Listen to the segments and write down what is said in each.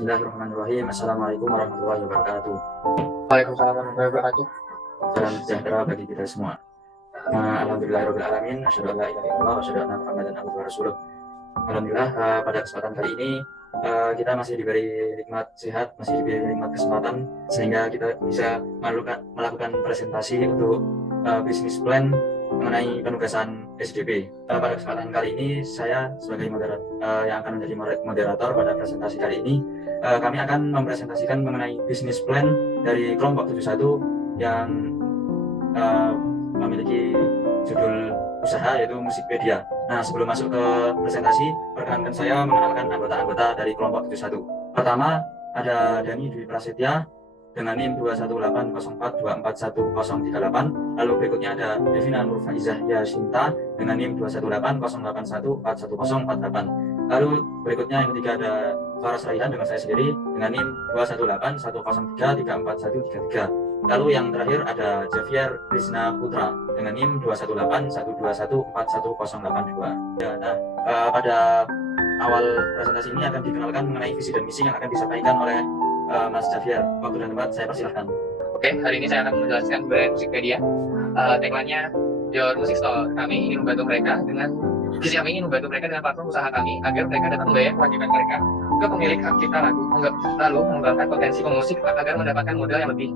Bismillahirrahmanirrahim. Assalamualaikum warahmatullahi wabarakatuh. Waalaikumsalam warahmatullahi wabarakatuh. Salam sejahtera bagi kita semua. Alhamdulillahirabbil alamin. Asyhadu an la ilaha illallah wa asyhadu anna Muhammadan abduhu wa rasuluh. Alhamdulillah, pada kesempatan kali ini kita masih diberi nikmat sehat, masih diberi nikmat kesempatan sehingga kita bisa melakukan presentasi untuk bisnis plan mengenai penugasan SDP. Pada kesempatan kali ini saya sebagai moderator yang akan menjadi moderator pada presentasi kali ini, kami akan mempresentasikan mengenai bisnis plan dari kelompok 71 yang memiliki judul usaha yaitu Musikpedia. Nah, sebelum masuk ke presentasi, perkenankan saya mengenalkan anggota-anggota dari kelompok 71. Pertama ada Dani Dwi Prasetya dengan NIM 21804241038. Lalu berikutnya ada Devina Nur Faizah Yasinta dengan NIM 21808814048. Lalu berikutnya yang ketiga ada Faras Raihan dengan saya sendiri dengan NIM 21810334133. Lalu yang terakhir ada Javier Krishna Putra dengan NIM 21812141082. Nah, pada awal presentasi ini akan dikenalkan mengenai visi dan misi yang akan disampaikan oleh Mas Javier. Waktu dan tempat saya persilahkan. Oke, hari ini saya akan menjelaskan brand Musikpedia. Tagline-nya Your Music Store. Kami ingin membantu mereka dengan platform usaha kami agar mereka dapat membayar kewajiban mereka ke pemilik hak cipta lagu, lalu mengembangkan potensi pemusik agar mendapatkan modal yang lebih.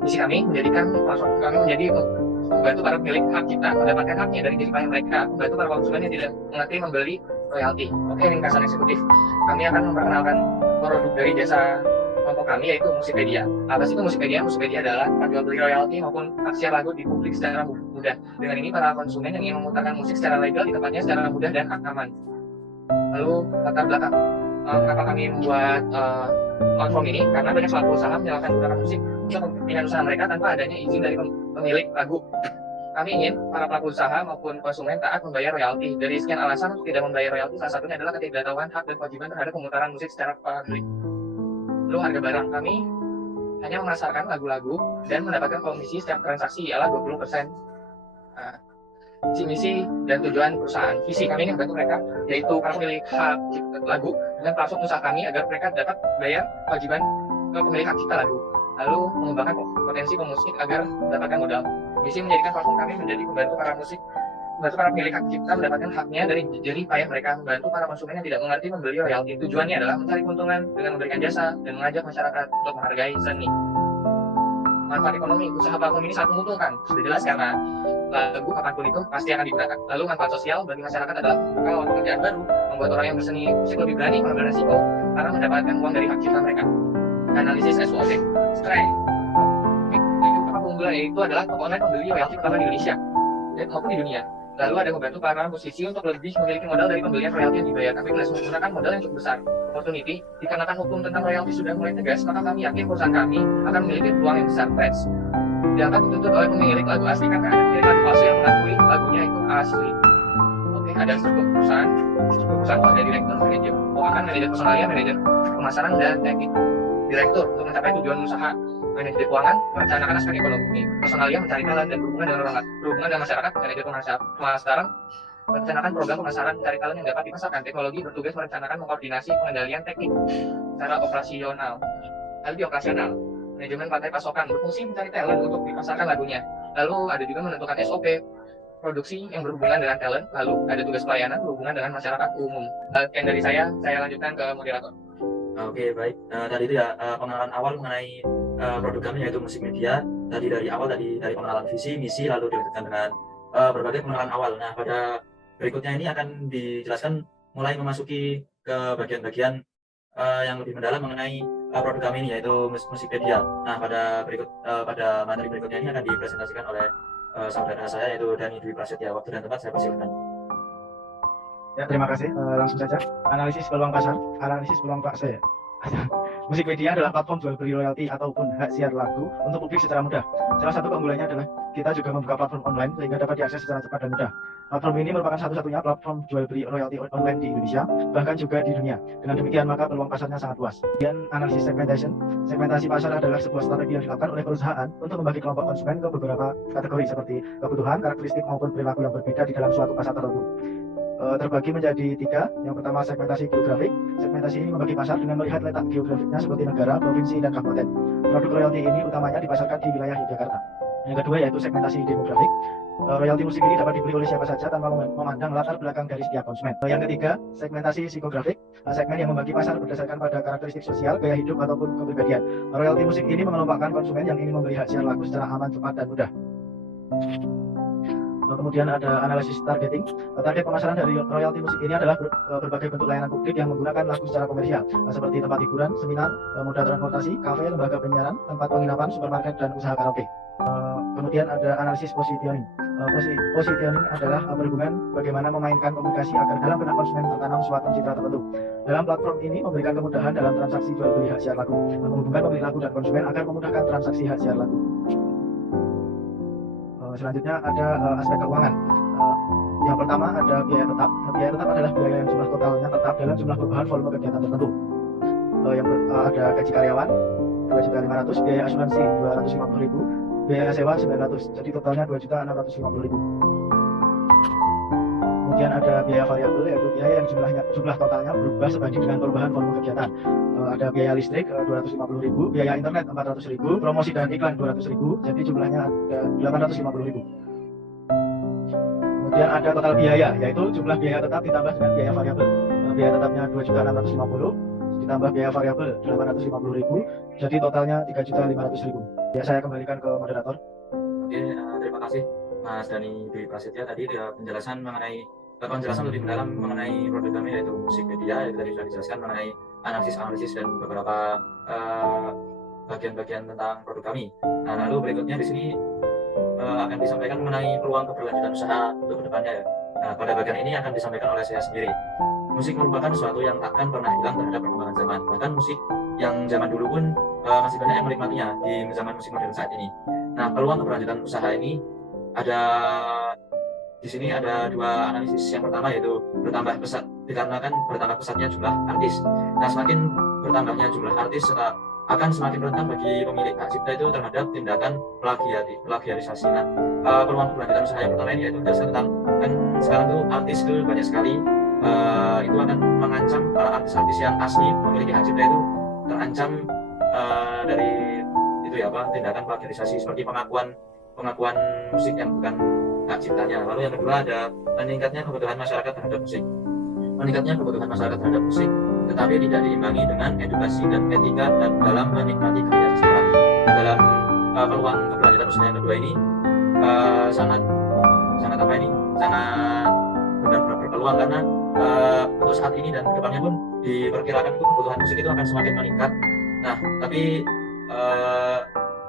Misi kami menjadi membantu para pemilik hak cipta mendapatkan haknya dari ciptaan mereka, membantu para konsumen yang tidak mengerti membeli royalti. Oke, ringkasan eksekutif. Kami akan memperkenalkan produk dari jasa kelompok kami yaitu Musikpedia. Apa sih itu Musikpedia? Musikpedia adalah jual beli royalti maupun hak siar lagu di publik secara mudah. Dengan ini para konsumen yang ingin memutarkan musik secara legal di tempatnya secara mudah dan aman. Lalu latar belakang kenapa kami membuat platform ini? Karena banyak pelaku usaha menyalahkan gerakan musik untuk kepentingan usaha mereka tanpa adanya izin dari pemilik lagu. Kami ingin para pelaku usaha maupun konsumen taat membayar royalti. Dari sekian alasan untuk tidak membayar royalti, salah satunya adalah ketidaktahuan hak dan kewajiban terhadap pemutaran musik secara publik. Lalu harga barang kami hanya memasarkan lagu-lagu dan mendapatkan komisi setiap transaksi ialah 20%. Misi dan tujuan perusahaan. Visi kami ini membantu mereka yaitu para pemilik hak cipta lagu dengan platform usaha kami agar mereka dapat bayar kewajiban ke pemilik hak cipta lagu. Lalu mengembangkan potensi pemusik agar mendapatkan modal. Misi menjadikan platform kami menjadi membantu para pemilik hak cipta mendapatkan haknya dari jerih payah mereka, membantu para konsumen yang tidak mengerti membeli royalti. Tujuannya adalah mencari keuntungan dengan memberikan jasa dan mengajak masyarakat untuk menghargai seni. Manfaat ekonomi usaha platform ini sangat menguntungkan, sudah jelas karena lagu kapanpun itu pasti akan digunakan. Lalu manfaat sosial bagi masyarakat adalah membuka lapangan pekerjaan baru, membuat orang yang berseni musik lebih berani mengambil resiko karena mendapatkan uang dari hak cipta mereka. Analisis SWOT, strength. Keunggulan itu adalah toko online pembeli royalti pertama di Indonesia dan maupun di dunia. Lalu ada membantu para musisi untuk lebih memiliki modal dari pembelian royalti yang dibayar. Kami jelas menggunakan modal yang cukup besar. Opportunity, dikarenakan hukum tentang royalti sudah mulai tegas, maka kami yakin perusahaan kami akan memiliki peluang yang besar. Threats, dianggap dituntut oleh pemilik lagu asli karena ada pemilik lagu palsu yang mengakui lagunya itu asli. Oke, ada struktur perusahaan. Struktur perusahaan ada direktur, manajer keuangan, manajer personalia, manajer pemasaran, dan teknik. Direktur untuk mencapai tujuan usaha, manajer keuangan merencanakan aspek ekonomi, personalia mencari talent dan berhubungan dengan orang, berhubungan dengan masyarakat, manajer pemasaran merencanakan program pemasaran mencari talent yang dapat dipasarkan, teknologi bertugas merencanakan mengkoordinasi pengendalian teknik secara operasional. Lalu di operasional, manajemen partai pasokan berfungsi mencari talent untuk dipasarkan lagunya. Lalu ada juga menentukan SOP produksi yang berhubungan dengan talent. Lalu ada tugas pelayanan berhubungan dengan masyarakat umum. Sekian dari saya lanjutkan ke moderator. Oke, baik. Tadi itu ya pengenalan awal mengenai produk kami yaitu Musikpedia. Tadi dari awal dari pengenalan visi, misi, lalu dilanjutkan dengan berbagai pengenalan awal. Nah, pada berikutnya ini akan dijelaskan mulai memasuki ke bagian-bagian yang lebih mendalam mengenai produk kami ini yaitu Musikpedia. Nah, pada materi berikutnya ini akan dipresentasikan oleh saudara saya yaitu Dani Dwi Prasetya. Waktu dan tempat saya persilahkan. Ya, terima kasih. Langsung saja. Analisis peluang pasar. Musikpedia adalah platform jual beli royalti ataupun hak siar lagu untuk publik secara mudah. Salah satu keunggulannya adalah kita juga membuka platform online sehingga dapat diakses secara cepat dan mudah. Platform ini merupakan satu-satunya platform jual beli royalti online di Indonesia, bahkan juga di dunia. Dengan demikian maka peluang pasarnya sangat luas. Dan analisis segmentation. Segmentasi pasar adalah sebuah strategi yang dilakukan oleh perusahaan untuk membagi kelompok konsumen ke beberapa kategori seperti kebutuhan, karakteristik maupun perilaku yang berbeda di dalam suatu pasar tertentu. terbagi menjadi 3. Yang pertama segmentasi geografik. Segmentasi ini membagi pasar dengan melihat letak geografiknya seperti negara, provinsi, dan kabupaten. Produk royalti ini utamanya dipasarkan di wilayah Yogyakarta. Yang kedua yaitu segmentasi demografik. Royalti musik ini dapat dibeli oleh siapa saja tanpa memandang latar belakang dari setiap konsumen. Yang ketiga, segmentasi psikografik. Segmen yang membagi pasar berdasarkan pada karakteristik sosial, gaya hidup, ataupun kepribadian. Royalti musik ini mengelompokkan konsumen yang ingin membeli hak siar lagu secara aman, cepat, dan mudah. Kemudian ada analisis targeting. Target pemasaran dari royalti musik ini adalah berbagai bentuk layanan publik yang menggunakan lagu secara komersial, seperti tempat hiburan, seminar, moda transportasi, kafe, lembaga penyiaran, tempat penginapan, supermarket, dan usaha karaoke. Kemudian ada analisis positioning. Positioning adalah berhubungan bagaimana memainkan komunikasi agar dalam benak konsumen tertanam suatu citra tertentu. Dalam platform ini memberikan kemudahan dalam transaksi jual beli hak siar lagu, menghubungkan pemilik lagu dan konsumen agar memudahkan transaksi hak siar lagu. Selanjutnya ada aspek keuangan. Yang pertama ada biaya tetap. Biaya tetap adalah biaya yang jumlah totalnya tetap dalam jumlah perubahan volume kegiatan tertentu. Ada gaji karyawan 2.500.000, biaya asuransi 250.000, biaya sewa 900, jadi totalnya 2.650.000. Kemudian ada biaya variabel, yaitu biaya yang jumlah totalnya berubah sebanding dengan perubahan volume kegiatan. Ada biaya listrik 250.000, biaya internet 400.000, promosi dan iklan 200.000, jadi jumlahnya ada 850.000. Kemudian ada total biaya, yaitu jumlah biaya tetap ditambah dengan biaya variabel. Biaya tetapnya 2.650, ditambah biaya variabel 850.000, jadi totalnya 3.500.000. Ya, saya kembalikan ke moderator. Oke, terima kasih Mas Dani Dwi Prasetya tadi penjelasan lebih mendalam mengenai produk kami yaitu musik media, yang tadi sudah dijelaskan mengenai analisis dan beberapa bagian-bagian tentang produk kami. Nah, lalu berikutnya di sini akan disampaikan mengenai peluang keberlanjutan usaha untuk kedepannya ya. Nah, pada bagian ini akan disampaikan oleh saya sendiri. Musik merupakan sesuatu yang takkan pernah hilang terhadap perkembangan zaman. Bahkan musik yang zaman dulu pun masih banyak yang menikmatinya di zaman musik modern saat ini. Nah, peluang keberlanjutan usaha ini di sini ada dua analisis. Yang pertama yaitu bertambah pesat, dikarenakan bertambah pesatnya jumlah artis. Nah, semakin bertambahnya jumlah artis akan semakin rentan bagi pemilik hak cipta itu terhadap tindakan plagiarisasi. Nah, peluang keberlanjutan usaha yang pertama ini yaitu dasar tentang kan sekarang tuh artis itu banyak sekali, itu akan mengancam para artis-artis yang asli memiliki hak cipta itu terancam dari itu ya tindakan plagiarisasi seperti pengakuan musik yang bukan hak ciptanya. Lalu yang kedua ada meningkatnya kebutuhan masyarakat terhadap musik. Meningkatnya kebutuhan masyarakat terhadap musik tetapi tidak diimbangi dengan edukasi dan etika dan dalam menikmati karya seseorang. Nah, dalam peluang keberlanjutan usaha yang kedua ini sangat benar-benar berpeluang karena untuk saat ini dan kedepannya pun diperkirakan itu kebutuhan musik itu akan semakin meningkat. Nah, tapi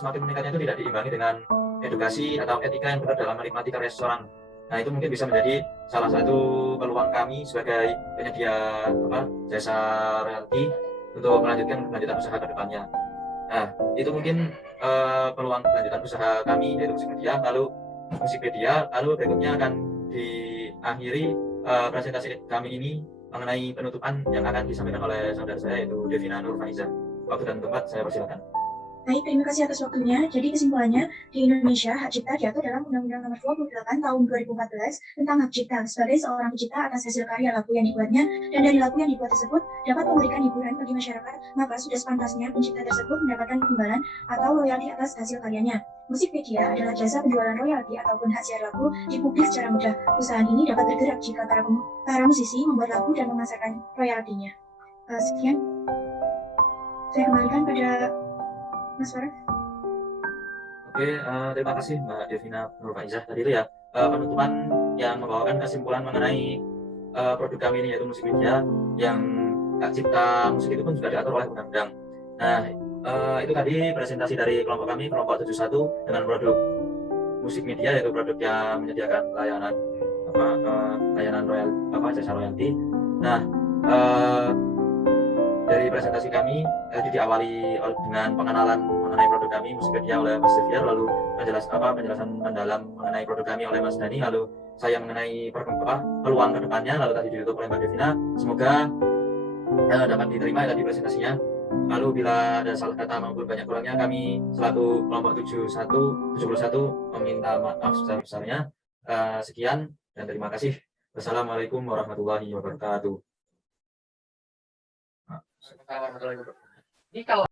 semakin meningkatnya itu tidak diimbangi dengan edukasi atau etika yang benar dalam menikmati karya seseorang. Nah, itu mungkin bisa menjadi salah satu peluang kami sebagai penyedia jasa royalti untuk melanjutkan kelanjutan usaha ke depannya. Nah, itu mungkin peluang kelanjutan usaha kami yaitu Musikpedia. Lalu berikutnya akan diakhiri presentasi kami ini mengenai penutupan yang akan disampaikan oleh saudara saya yaitu Devina Nurfaiza. Waktu dan tempat saya persilakan. Baik, terima kasih atas waktunya. Jadi kesimpulannya, di Indonesia, hak cipta diatur dalam Undang-Undang Nomor 28 Tahun 2014 tentang hak cipta sebagai seorang pencipta atas hasil karya lagu yang dibuatnya, dan dari lagu yang dibuat tersebut dapat memberikan hiburan bagi masyarakat, maka sudah sepantasnya pencipta tersebut mendapatkan imbalan atau royalti atas hasil karyanya. Musikpedia adalah jasa penjualan royalti ataupun hak siar lagu di publik secara mudah. Usaha ini dapat bergerak jika para musisi membuat lagu dan memasarkan royaltinya. Sekian. Saya kembalikan pada Mas Farah. Oke, terima kasih Mbak Devina Nurfaizah. Tadi itu ya penutupan yang membawakan kesimpulan mengenai produk kami ini yaitu Musikpedia, yang hak cipta musik itu pun juga diatur oleh undang-undang. Nah, itu tadi presentasi dari kelompok kami, kelompok 71 dengan produk Musikpedia, yaitu produk yang menyediakan layanan jasa royalti. Nah, dari presentasi kami diawali dengan pengenalan mengenai produk kami Musikpedia oleh Mas Deviar, lalu penjelasan mendalam mengenai produk kami oleh Mas Dani, lalu saya mengenai peluang kedepannya, lalu tadi ditutup oleh Mbak Devina. Semoga dapat diterima tadi presentasinya. Lalu bila ada salah kata maupun banyak kurangnya, kami selaku kelompok 71 meminta maaf sebesar-besarnya. Sekian dan terima kasih. Wassalamualaikum warahmatullahi wabarakatuh. Warahmatullahi wabarakatuh. Jadi kalau